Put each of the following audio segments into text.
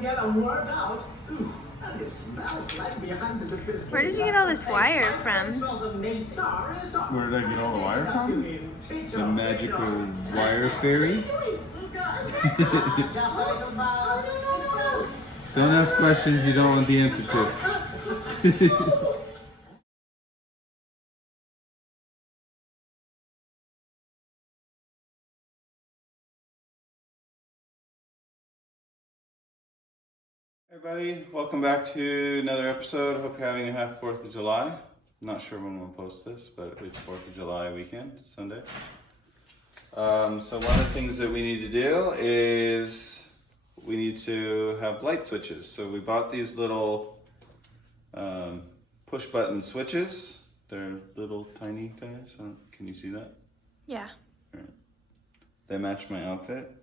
Where did you get all this wire from? Where did I get all the wire from? The magical wire fairy? Don't ask questions you don't want the answer to. Hey everybody, welcome back to another episode. Hope you're having a happy 4th of July. Not sure when we'll post this, but it's 4th of July weekend, Sunday. So one of the things that we need to do is we need to have light switches. So we bought these little push button switches. They're little tiny guys. Can you see that? Yeah. Right. They match my outfit.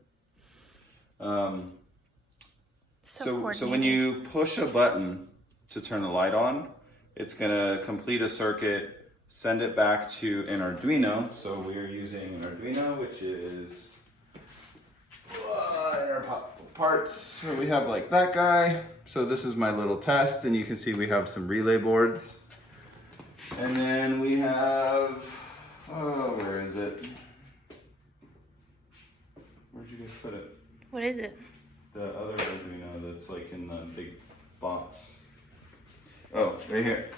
So when you push a button to turn the light on, it's gonna complete a circuit, send it back to an Arduino. So we are using an Arduino, which is in our parts. So we have like that guy. So this is my little test, and you can see we have some relay boards. And then we have, where is it? Where'd you guys put it? What is it? The other Arduino that's like in the big box. Oh, right here.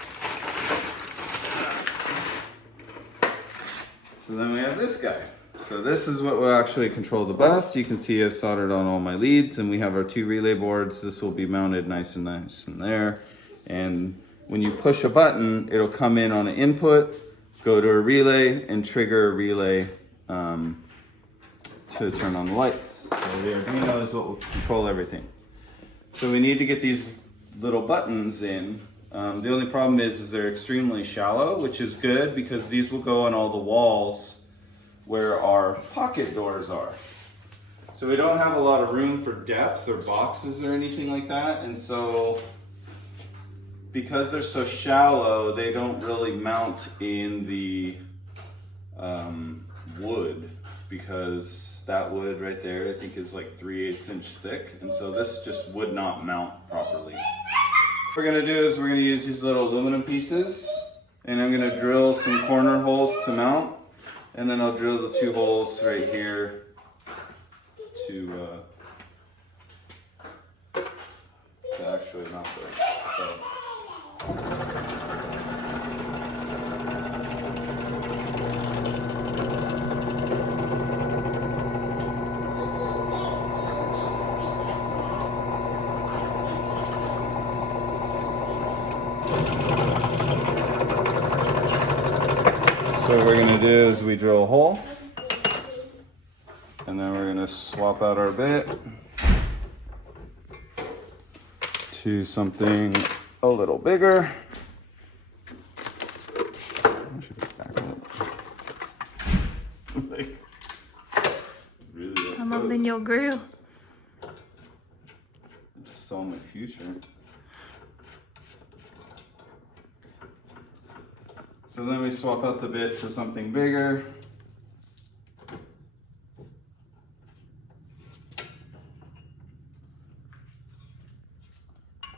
So then we have this guy. So this is what will actually control the bus. You can see I've soldered on all my leads, and we have our 2 relay boards. This will be mounted nice and there. And when you push a button, it'll come in on an input, go to a relay, and trigger a relay to turn on the lights. So the Arduino is what will control everything. So we need to get these little buttons in. The only problem is they're extremely shallow, which is good because these will go on all the walls where our pocket doors are. So we don't have a lot of room for depth or boxes or anything like that. And so because they're so shallow, they don't really mount in the wood, because that wood right there I think is like 3/8 inch thick, and so this just would not mount properly. What we're gonna do is we're gonna use these little aluminum pieces, and I'm gonna drill some corner holes to mount, and then I'll drill the 2 holes right here to actually mount those. So. So what we're going to do is we drill a hole, and then we're going to swap out our bit to something a little bigger. I should back up. Like, really I'm up in your grill. I just saw my future. So then we swap out the bit to something bigger.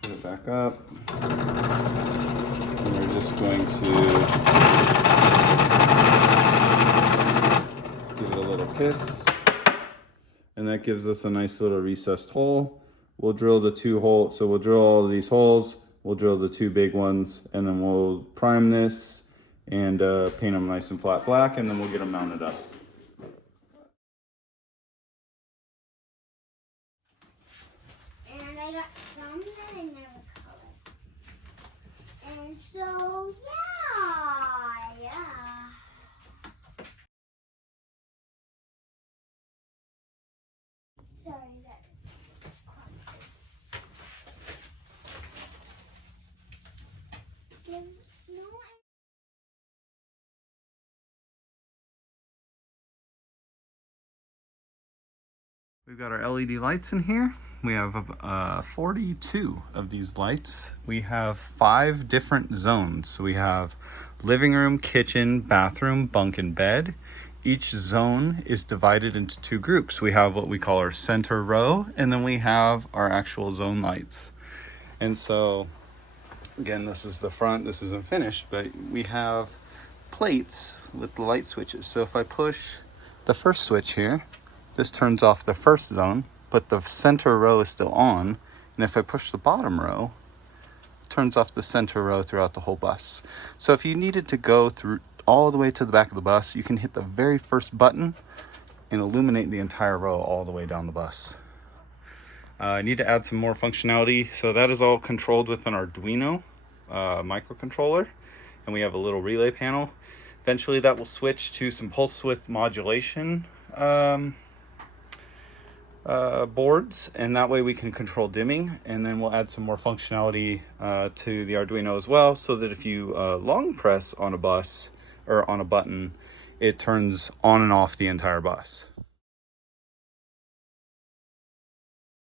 Put it back up. And we're just going to give it a little kiss. And that gives us a nice little recessed hole. We'll drill the 2 holes. So we'll drill all of these holes. We'll drill the 2 big ones, and then we'll prime this and paint them nice and flat black, and then we'll get them mounted up. And I got some that I never colored. And so, yeah. Sorry, that is crumpled. There's no. We've got our LED lights in here. We have 42 of these lights. We have 5 different zones. So we have living room, kitchen, bathroom, bunk and bed. each zone is divided into two groups. We have what we call our center row, and then we have our actual zone lights. And so, again, this is the front, this isn't finished, but we have plates with the light switches. So if I push the first switch here, this turns off the first zone, but the center row is still on. And if I push the bottom row, it turns off the center row throughout the whole bus. So if you needed to go through all the way to the back of the bus, you can hit the very first button and illuminate the entire row all the way down the bus. I need to add some more functionality. So that is all controlled with an Arduino microcontroller, and we have a little relay panel. Eventually that will switch to some pulse width modulation boards, and that way we can control dimming, and then we'll add some more functionality to the Arduino as well, so that if you long press on a bus or on a button, it turns on and off the entire bus.